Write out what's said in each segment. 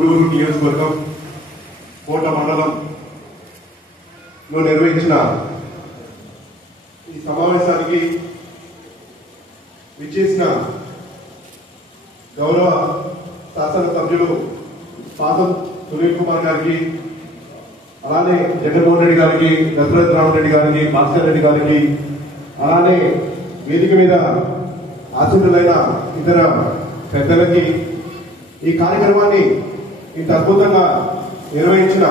గూడూరు నియోజకవర్గం కోట మండలంలో నిర్వహించిన ఈ సమావేశానికి విచ్చేసిన గౌరవ శాసనసభ్యులు పాసం సునీల్ కుమార్ గారికి, అలానే జగన్మోహన్ రెడ్డి గారికి, దశరథ్ రామరెడ్డి గారికి, భాస్కర్ రెడ్డి గారికి, అలానే వేదిక మీద ఆసీనులైన ఇతర పెద్దలకి, ఈ కార్యక్రమాన్ని ఇంత అద్భుతంగా నిర్వహించిన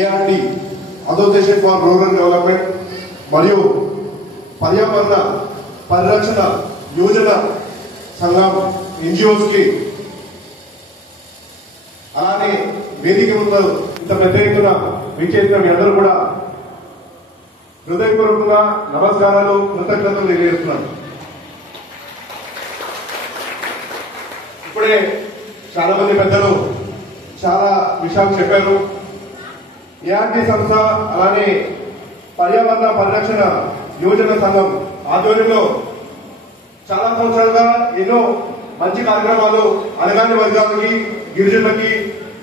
ARD association for rural development మరియు పర్యావరణ పరిరక్షణ యోజన సంఘం ఎన్జిఓస్ కి, అలానే వేదిక ముందు ఇంత పెద్ద ఎత్తున విచ్చేసిన మీ అందరూ కూడా హృదయపూర్వకంగా నమస్కారాలు, కృతజ్ఞతలు తెలియజేస్తున్నాను. ఇప్పుడే చాలా మంది పెద్దలు చాలా విషయాలు చెప్పారు. ఏఆర్టీ సంస్థ అలానే పర్యావరణ పరిరక్షణ యోజన సంఘం ఆధ్వర్యంలో చాలా సంవత్సరాలుగా ఎన్నో మంచి కార్యక్రమాలు అణగారిన వర్గాలకి, గిరిజనులకి,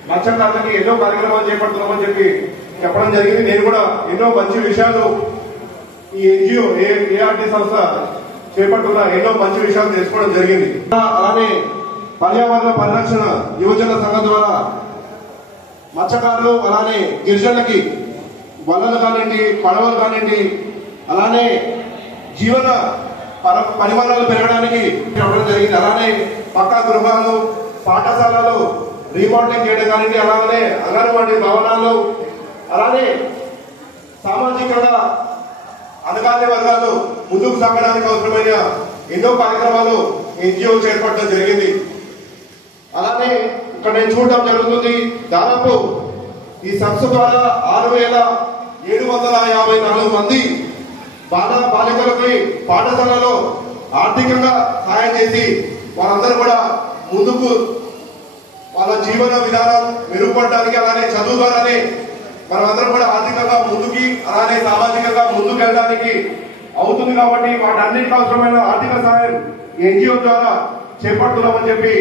మత్స్యకారులకి ఎన్నో కార్యక్రమాలు చేపడుతున్నామని చెప్పడం జరిగింది. నేను కూడా ఎన్నో మంచి విషయాలు ఈ ఎన్జిఓ ఏఆర్టీ సంస్థ చేపడుతున్న ఎన్నో మంచి విషయాలు తెలుసుకోవడం జరిగింది. అలానే పర్యావరణ పరిరక్షణ యోజన సంఘం ద్వారా మత్స్యకారులు అలానే గిరిజనులకి వలలు కానివ్వండి, పడవలు కానివ్వండి, అలానే జీవన పరిమాణాలు పెరగడానికి చెప్పడం జరిగింది. అలానే పక్కా గృహాలు, పాఠశాలలు రీమోడలింగ్ చేయడం కానివ్వండి, అలానే అంగన్వాడీ భవనాలు, అలానే సామాజికంగా అణగారిన వర్గాలు ముందుకు సాగడానికి అవసరమైన ఎన్నో కార్యక్రమాలు ఎన్జిఓ చేపట్టడం జరిగింది. అలానే ఇక్కడ నేను చూడటం జరుగుతుంది, దాదాపు ఈ సంస్థ ద్వారా 6,754 మంది బాలికలకి పాఠశాలలో ఆర్థికంగా సహాయం చేసి వారందరూ కూడా ముందుకు వాళ్ళ జీవన విధానం మెరుగుపడడానికి, అలానే చదువు ద్వారానే మనమందరం కూడా ఆర్థికంగా ముందుకి, అలానే సామాజికంగా ముందుకు వెళ్ళడానికి అవుతుంది. కాబట్టి వాటన్నిటికీ అవసరమైన ఆర్థిక సహాయం ఎన్జిఓ ద్వారా చేపడుతున్నామని చెప్పి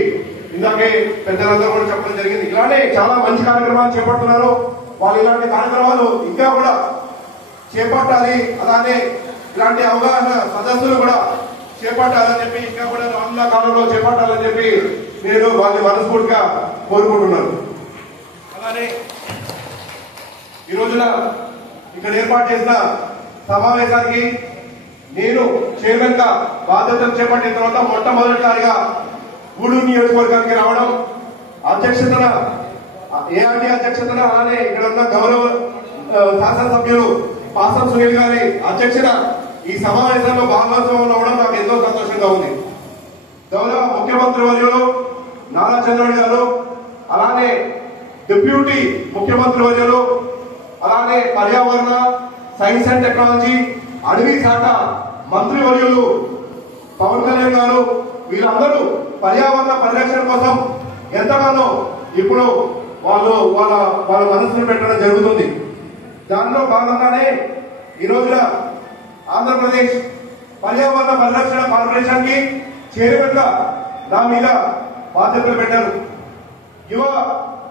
ఇందాకే పెద్దలందరూ కూడా చెప్పడం జరిగింది. ఇలానే చాలా మంచి కార్యక్రమాలు చేపడుతున్నారు. వాళ్ళు ఇలాంటి కార్యక్రమాలు ఇంకా కూడా చేపట్టాలి, అలానే ఇలాంటి అవగాహన సదస్సులు కూడా చేపట్టాలని చెప్పి, ఇంకా కూడా రానున్న కాలంలో చేపట్టాలని చెప్పి నేను వాళ్ళని మనస్ఫూర్తిగా కోరుకుంటున్నాను. అలానే ఈ రోజున ఇక్కడ ఏర్పాటు చేసిన సమావేశానికి నేను చైర్మన్ గా బాధ్యతలు చేపట్టిన తర్వాత మొట్టమొదటిసారిగా గూడూరు నియోజకవర్గానికి రావడం, అధ్యక్షతన ఏఆర్టీ అధ్యక్షతన, అలానే ఇక్కడ ఉన్న గౌరవ శాసనసభ్యులు పాసం సునీల్ గారి అధ్యక్షత ఈ సమావేశంలో భాగస్వామ్యం అవ్వడం నాకు ఎంతో సంతోషంగా ఉంది. గౌరవ ముఖ్యమంత్రి వర్యులు నారా చంద్రబాబు గారు, అలానే డిప్యూటీ ముఖ్యమంత్రి వర్యులు, అలానే పర్యావరణ, సైన్స్ అండ్ టెక్నాలజీ, అడవి శాఖ మంత్రి వర్యులు పవన్ కళ్యాణ్ గారు, వీళ్ళందరూ పర్యావరణ పరిరక్షణ కోసం ఎంతగానో ఇప్పుడు వాళ్ళ మనసును పెట్టడం జరుగుతుంది. దానిలో భాగంగానే ఈ రోజున ఆంధ్రప్రదేశ్ పర్యావరణ పరిరక్షణ కార్పొరేషన్ కి చైర్మన్ గా నా మీద బాధ్యతలు పెట్టారు. యువ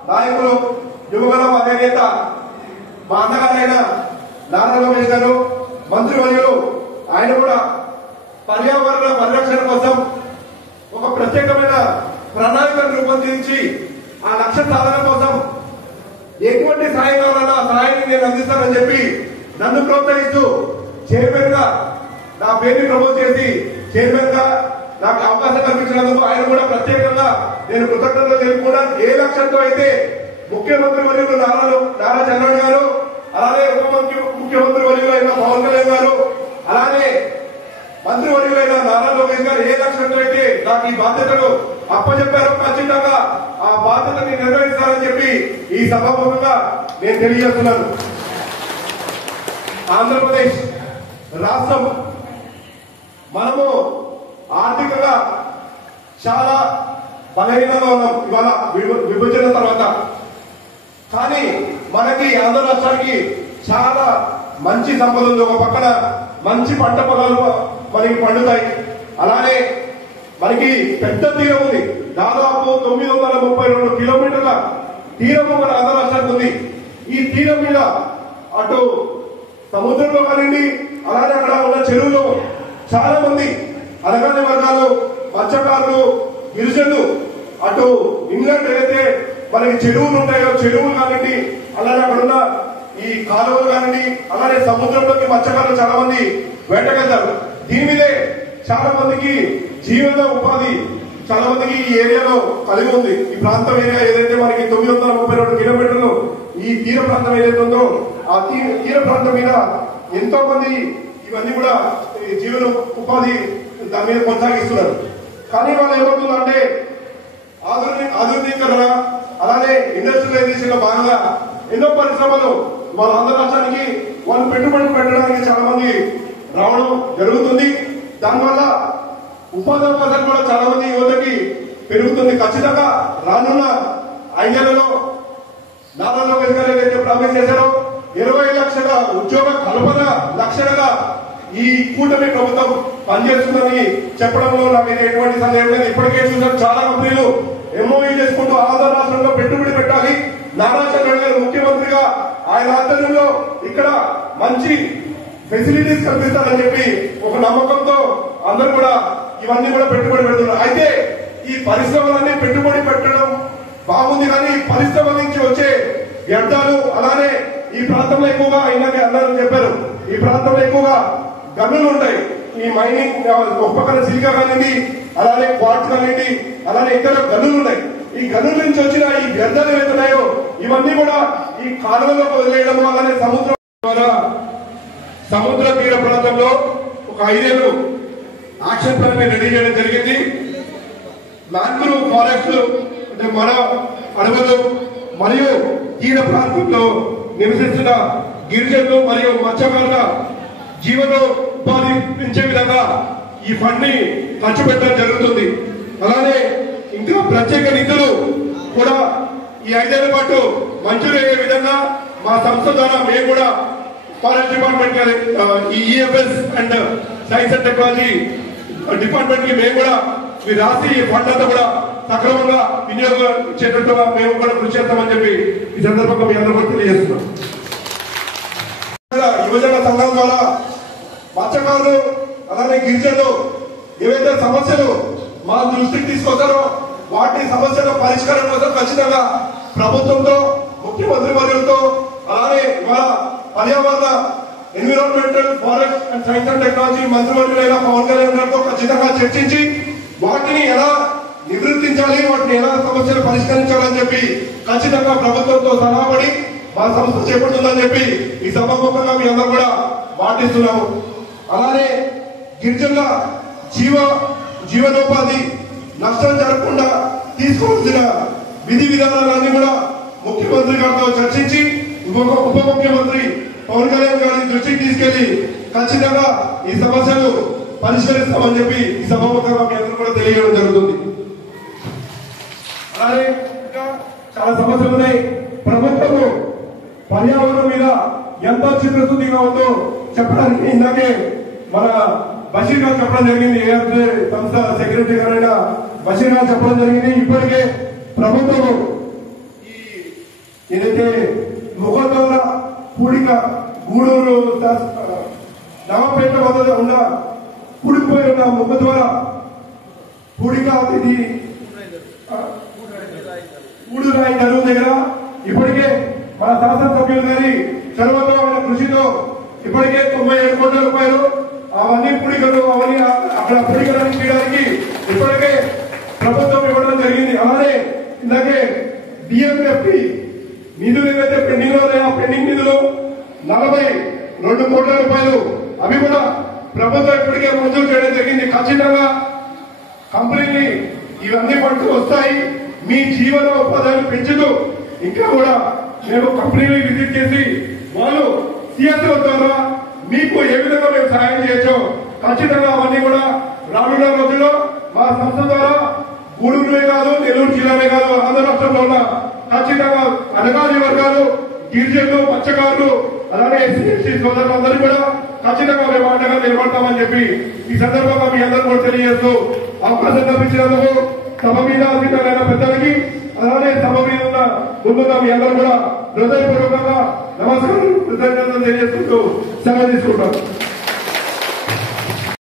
నాయకులు, యువగలం అధినేత మా అన్నగారైన నారా లోకేష్ గారు, మంత్రివర్యులు, ఆయన కూడా పర్యావరణ పరిరక్షణ కోసం ఒక ప్రత్యేకమైన ప్రణాళికను రూపొందించి ఆ లక్ష్య సాధన కోసం ఎటువంటి సహాయం కావాలన్నా సహాయాన్ని నేను అందిస్తానని చెప్పి నన్ను ప్రోత్సహిస్తూ చైర్మన్ గా నా పేరుని ప్రమోట్ చేసి చైర్మన్ గా నాకు అవకాశం కల్పించినందుకు ఆయన కూడా ప్రత్యేకంగా నేను కృతజ్ఞతలు తెలుపుకున్నాను. ఏ లక్ష్యంతో అయితే ముఖ్యమంత్రి వర్యులు నారా చంద్రబాబు గారు, అలానే ముఖ్యమంత్రి వర్యులైన పవన్ కళ్యాణ్ గారు, అలానే మంత్రి వర్యులైన నారా లోకేష్ గారు ఏ లక్ష్యంతో అయితే నాకు ఈ బాధ్యతలు అప్పచెప్పారో ఖచ్చితంగా ఆ బాధ్యతని నిర్వహిస్తారని చెప్పి ఈ సభాముఖంగా నేను తెలియజేస్తున్నాను. ఆంధ్రప్రదేశ్ రాష్ట్రం మనము ఆర్థికంగా చాలా బలహీనంగా ఉన్నాం ఇవాళ విభజన తర్వాత. కానీ మనకి ఆంధ్ర రాష్ట్రానికి చాలా మంచి సంపద ఉంది. ఒక పక్కన మంచి పంట పొలాలు మనకి పండుతాయి, అలానే మనకి పెద్ద తీరం ఉంది. దాదాపు 932 కిలోమీటర్ల తీరము మన ఆంధ్ర రాష్ట్రానికి ఉంది. ఈ తీరం మీద అటు సముద్రంలో కానివ్వండి, అలానే అక్కడ ఉన్న చెరువులో చాలా మంది అలగాని వర్గాలు, మత్స్యకారులు, గిరిజనులు, అటు ఇంగ్లాండ్ ఏదైతే మనకి చెరువులు ఉంటాయో చెరువులు కానివ్వండి, అలానే అక్కడ ఉన్న ఈ కాలువలు కానివ్వండి, అలానే సముద్రంలోకి మత్స్యకారులు చాలా మంది వేటకెళ్తారు. దీని మీదే చాలా మందికి జీవన ఉపాధి చాలా మందికి ఈ ఏరియాలో కలిగి ఉంది. ఈ ప్రాంతం ఏరియా ఏదైతే మనకి 932 కిలోమీటర్లు ఈ తీర ప్రాంతం ఏదైతే ఉందో ఆ తీర ప్రాంతం మీద ఎంతో మంది ఇవన్నీ కూడా జీవన ఉపాధి దాని మీద కొనసాగిస్తున్నారు. కానీ వాళ్ళు ఏమవుతుందంటే ఆధునీకరణ అలానే ఇండస్ట్రియలైజేషన్ లో భాగంగా ఎన్నో పరిశ్రమలు మన ఆంధ్ర రాష్ట్రానికి వాళ్ళు పెట్టుబడులు పెట్టడానికి చాలా మంది రావడం జరుగుతుంది. దానివల్ల ఉపాధి అవకాశాలు కూడా చాలా మంది యువతకి పెరుగుతుంది. ఖచ్చితంగా రానున్న 5 నెలల్లో నారా లోకేష్ గారు ఏదైతే ప్రామిస్ చేశారో 20 లక్షల ఉద్యోగ కల్పన లక్షలుగా ఈ కూటమి ప్రభుత్వం పనిచేస్తుందని చెప్పడంలో నాకు ఎటువంటి సందేహం లేదు. ఇప్పటికే చూసిన చాలా కంపెనీలు ఎంఓయూ చేసుకుంటూ ఆంధ్ర రాష్ట్రంలో పెట్టుబడి పెట్టాలి, నారా చంద్రబాబు గారు ముఖ్యమంత్రిగా ఆయన ఆధ్వర్యంలో ఇక్కడ మంచి ఫెసిలిటీస్ కల్పిస్తారని చెప్పి ఒక నమ్మకంతో అందరూ కూడా ఇవన్నీ కూడా పెట్టుబడి పెడుతున్నారు. అయితే ఈ పరిశ్రమలన్నీ పెట్టుబడి పెట్టడం బాగుంది, కానీ పరిశ్రమ నుంచి వచ్చే వ్యర్థాలు అలానే ఈ ప్రాంతంలో ఎక్కువగా ఇందాక అందరూ చెప్పారు, ఈ ప్రాంతంలో ఎక్కువగా గనులు ఉంటాయి. ఈ మైనింగ్ ఒక పక్కన సిలికా కానివ్వండి, అలానే క్వార్ట్స్ కానివ్వండి, అలానే ఇతర గనులు ఉన్నాయి. ఈ గనుల నుంచి వచ్చిన ఈ వ్యర్థాలు ఏవైతున్నాయో ఇవన్నీ కూడా ఈ కాలువలోకి వదిలేయడం, అలానే సముద్రం ద్వారా సముద్ర తీర ప్రాంతంలో ఒక 5 ఏళ్ళు యాక్షన్ ప్లాన్ రెడీ చేయడం జరిగింది. మ్యాంగ్రూవ్ ఫారెస్ట్ అంటే మన అడవులు మరియు తీర ప్రాంతంలో నివసిస్తున్న గిరిజనులు మరియు మత్స్యకారుల జీవనోపాధి పెంచే విధంగా ఈ ఫండ్ ని ఖర్చు పెట్టడం జరుగుతుంది. అలానే ఇంకా ప్రత్యేక నిధులు కూడా ఈ 5 ఏళ్ల పాటు మంజూరు అయ్యే విధంగా మా సంస్థ ద్వారా మేము కూడా ఫారెస్ట్ డిపార్ట్మెంట్ ఈ EFS and science and technology department కి మేము కూడా మీరు రాసి ఫండ్ అంతా కూడా సక్రమంగా వినియోగం ఇచ్చేటట్టుగా మేము కూడా కృషి చేస్తామని చెప్పి ఈ సందర్భంగా మీ అందరూ కూడా తెలియజేస్తున్నాం. యువజన సంఘం ద్వారా మత్స్యకారులు అలానే గిరిజనులు ఏవైతే సమస్యలు మా దృష్టికి తీసుకొస్తారో వాటి సమస్యల పరిష్కారం కోసం ఖచ్చితంగా ప్రభుత్వంతో, ముఖ్యమంత్రి వర్యులతో, అలానే ఇవాళ పర్యావరణ environmental forest and science and technology మంత్రివర్యులైన పవన్ కళ్యాణ్ గారితో ఖచ్చితంగా చర్చించి వాటిని ఎలా నివృత్తించాలి, వాటిని ఎలా సమస్యలు పరిష్కరించాలని చెప్పి ఖచ్చితంగా ప్రభుత్వంతో సలహాపడి మా సంస్థ చేపడుతుందని చెప్పి ఈ సభాముఖంగా మీ అందరూ కూడా మాటిస్తున్నాము. అలానే గిరిజనుల జీవనోపాధి నష్టం జరగకుండా తీసుకోవాల్సిన విధి విధానాలన్నీ కూడా ముఖ్యమంత్రి గారితో చర్చించి ఉప ముఖ్యమంత్రి పవన్ కళ్యాణ్ గారి దృష్టికి తీసుకెళ్లి ఖచ్చితంగా ఈ సమస్యలు పరిష్కరిస్తామని చెప్పి ఈ సభాముఖంగా మీ అందరూ కూడా తెలియజేయడం జరుగుతుంది. అలానే ఇంకా చాలా సమస్యలు ఉన్నాయి. ప్రభుత్వము పర్యావరణం మీద ఎంత చిత్తశుద్ధిగా ఉందో చెప్పడానికి ఇందాకే మన బషీర్ గారు చెప్పడం జరిగింది. ఏఆర్జే సంస్థ సెక్రటరీ గారైన బషీర్ గారు చెప్పడం జరిగింది. ఇప్పటికే ప్రభుత్వము ఏదైతే ముఖద్వార పూడిక గూడూరు నవపేట వద్ద ఉన్న కూడిపోయి ఉన్న ముఖద్వార పూడిక ఇది ఊడురాయి నరువు దగ్గర ఇప్పటికే మన శాసనసభ్యులు గారి చొరవతో కృషితో ఇప్పటికే 97 కోట్ల రూపాయలు అవన్నీ పుడికలు అవన్నీ అక్కడ పుడికలను చేయడానికి ఇప్పటికే ప్రభుత్వం ఇవ్వడం జరిగింది. అలానే ఇందాకే డిఎంఎఫ్టి నిధులు ఏవైతే పెండింగ్ లో ఉన్నాయో పెండింగ్ నిధులు 42 కోట్ల రూపాయలు అవి కూడా ప్రభుత్వం ఇప్పటికే మంజూరు చేయడం జరిగింది. ఖచ్చితంగా కంపెనీని ఇవన్నీ పట్టు వస్తాయి. మీ జీవనోపాధిని పెంచుతూ ఇంకా కూడా మేము కంపెనీని విజిట్ చేసి వాళ్ళు సిఎస్ఓ ద్వారా మీకు ఏ విధంగా మేము సహాయం చేయొచ్చో ఖచ్చితంగా అవన్నీ కూడా రానున్న రోజుల్లో మా సంస్థ ద్వారా గూడూరులో కాదు, నెల్లూరు జిల్లానే కాదు, ఆంధ్ర రాష్ట్రంలో ఉన్న ఖచ్చితంగా అణగారి వర్గాలు, గిరిజనులు, మత్స్యకారులు, అలానే ఎస్సీ ఎస్టీ సోదరులందరూ కూడా ఖచ్చితంగా మేము అండగా నిలబడతామని చెప్పి ఈ సందర్భంగా మీ అందరూ కూడా తెలియజేస్తూ అవకాశం కల్పించినందుకు సభ మీద అధికారులైన పెద్దలకి అలానే సభ మీద ఉన్న ముందున్న మీ అందరూ కూడా హృదయపూర్వకంగా నమస్కారం కృతజ్ఞతలు తెలియజేసుకుంటూ సెలవు తీసుకుంటాం.